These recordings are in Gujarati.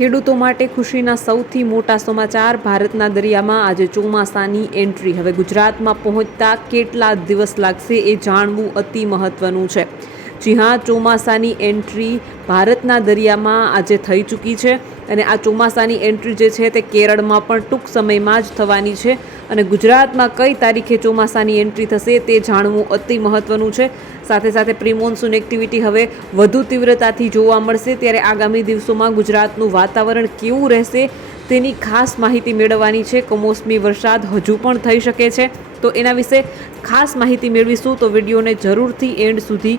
ખેડૂતો માટે ખુશીના સૌથી મોટા સમાચાર ભારતના દરિયામાં આજે ચોમાસાની એન્ટ્રી. હવે ગુજરાતમાં પહોંચતા કેટલા દિવસ લાગશે એ જાણવું અતિ મહત્વનું છે. જી હા, ચોમાસાની એન્ટ્રી ભારતના દરિયામાં આજે થઈ ચૂકી છે અને આ ચોમાસાની એન્ટ્રી જે છે તે કેરળમાં પણ ટૂંક સમયમાં જ થવાની છે અને ગુજરાતમાં કઈ તારીખે ચોમાસાની એન્ટ્રી થશે તે જાણવું અતિ મહત્વનું છે. સાથે સાથે પ્રી મોન્સૂન એક્ટિવિટી હવે વધુ તીવ્રતાથી જોવા મળશે ત્યારે આગામી દિવસોમાં ગુજરાતનું વાતાવરણ કેવું રહેશે તેની ખાસ માહિતી મેળવવાની છે. કમોસમી વરસાદ હજુ પણ થઈ શકે છે. તો એના વિશે ખાસ માહિતી મેળવીશું તો વિડીયોને જરૂરથી એન્ડ સુધી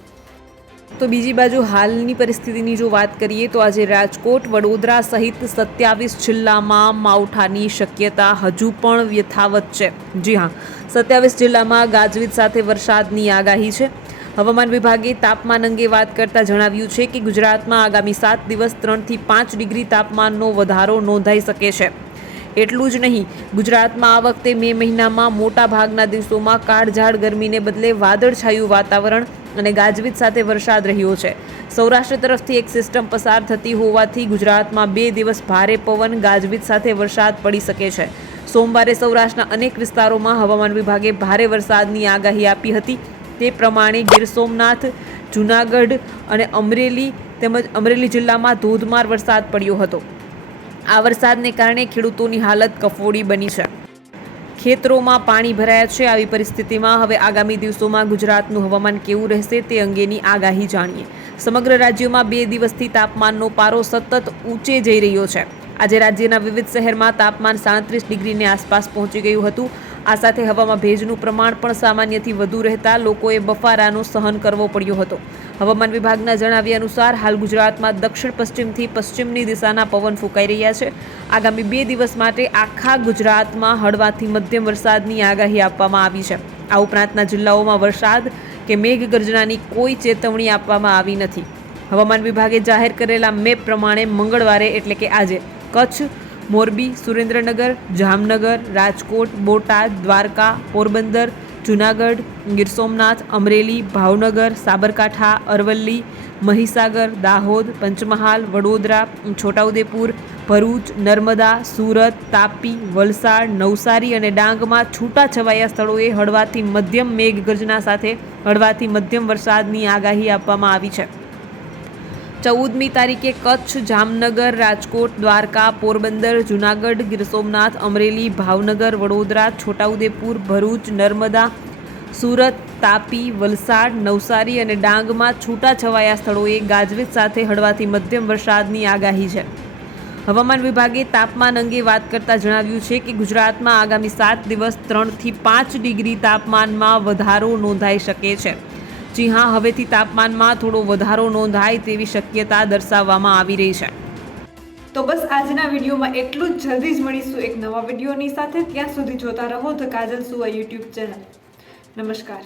તો બીજી બાજુ હાલની પરિસ્થિતિની જો વાત કરીએ તો આજે રાજકોટ, વડોદરા સહિત સત્યાવીસ જિલ્લામાં માવઠાની શક્યતા હજુ પણ યથાવત છે. જી હા, સત્યાવીસ જિલ્લામાં ગાજવીજ સાથે વરસાદની આગાહી છે. હવામાન વિભાગે તાપમાન અંગે વાત કરતાં જણાવ્યું છે કે ગુજરાતમાં આગામી સાત દિવસ ત્રણથી પાંચ ડિગ્રી તાપમાનનો વધારો નોંધાઈ શકે છે. એટલું જ નહીં. ગુજરાતમાં આ વખતે મે મહિનામાં મોટા ભાગના દિવસોમાં કાળઝાળ ગરમીને બદલે વાદળછાયું વાતાવરણ અને ગાજવીજ સાથે વરસાદ રહ્યો છે. સૌરાષ્ટ્ર તરફથી એક સિસ્ટમ પસાર થતી હોવાથી ગુજરાતમાં બે દિવસ ભારે પવન, ગાજવીજ સાથે વરસાદ પડી શકે છે. સોમવારે સૌરાષ્ટ્રના અનેક વિસ્તારોમાં હવામાન વિભાગે ભારે વરસાદની આગાહી આપી હતી. તે પ્રમાણે ગીર સોમનાથ, જૂનાગઢ અને અમરેલી તેમજ અમરેલી જિલ્લામાં ધોધમાર વરસાદ પડ્યો હતો. આ વરસાદને કારણે ખેડૂતોની હાલત કફોડી બની છે. ખેતરોમાં પાણી ભરાયા છે. આવી પરિસ્થિતિમાં હવે આગામી દિવસોમાં ગુજરાતનું હવામાન કેવું રહેશે તે અંગેની આગાહી જાણીએ. સમગ્ર રાજ્યોમાં બે દિવસથી તાપમાનનો પારો સતત ઊંચે જઈ રહ્યો છે. આજે રાજ્યના વિવિધ શહેરમાં તાપમાન સાડત્રીસ ડિગ્રીની આસપાસ પહોંચી ગયું હતું. આ સાથે હવામાં ભેજનું પ્રમાણ પણ સામાન્યથી વધુ રહેતા લોકોએ બફારાનો સહન કરવો પડ્યો હતો. હવામાન વિભાગના જણાવ્યા અનુસાર, હાલ ગુજરાતમાં દક્ષિણ પશ્ચિમથી પશ્ચિમની દિશાના પવન ફૂંકાઈ રહ્યા છે. આગામી બે દિવસ માટે આખા ગુજરાતમાં હળવાથી મધ્યમ વરસાદની આગાહી આપવામાં આવી છે. આ ઉપરાંતના જિલ્લાઓમાં વરસાદ કે મેઘગર્જનાની કોઈ ચેતવણી આપવામાં આવી નથી. હવામાન વિભાગે જાહેર કરેલા મેપ પ્રમાણે મંગળવારે એટલે કે આજે કચ્છ મોરબી, સુરેન્દ્રનગર, જામનગર, રાજકોટ, બોટાદ, દ્વારકા, પોરબંદર, જૂનાગઢ, ગીર સોમનાથ, અમરેલી, ભાવનગર, સાબરકાંઠા, અરવલ્લી, મહીસાગર, દાહોદ, પંચમહાલ, વડોદરા, છોટાઉદેપુર, ભરૂચ, નર્મદા, સુરત, તાપી, વલસાડ, નવસારી અને ડાંગમાં છૂટાછવાયા સ્થળોએ હળવાથી મધ્યમ મેઘગર્જના સાથે હળવાથી મધ્યમ વરસાદની આગાહી આપવામાં આવી છે. ચૌદમી તારીખે કચ્છ, જામનગર, રાજકોટ, દ્વારકા, પોરબંદર, જૂનાગઢ, ગીર સોમનાથ, અમરેલી, ભાવનગર, વડોદરા, છોટાઉદેપુર, ભરૂચ, નર્મદા, સુરત, તાપી, વલસાડ, નવસારી અને ડાંગમાં છૂટાછવાયા સ્થળોએ ગાજવીજ સાથે હળવાથી મધ્યમ વરસાદની આગાહી છે. હવામાન વિભાગે તાપમાન અંગે વાત કરતાં જણાવ્યું છે કે ગુજરાતમાં આગામી સાત દિવસ ત્રણથી પાંચ ડિગ્રી તાપમાનમાં વધારો નોંધાઈ શકે છે. જી હા, હવેથી તાપમાનમાં થોડો વધારો નોંધાય તેવી શક્યતા દર્શાવવામાં આવી રહી છે. તો બસ આજના વિડીયોમાં એટલું જ. જલ્દી જ મળીશું એક નવા વિડીયોની સાથે. ત્યાં સુધી જોતા રહો ધ કાજલ સુવા યુટ્યુબ ચેનલ. નમસ્કાર.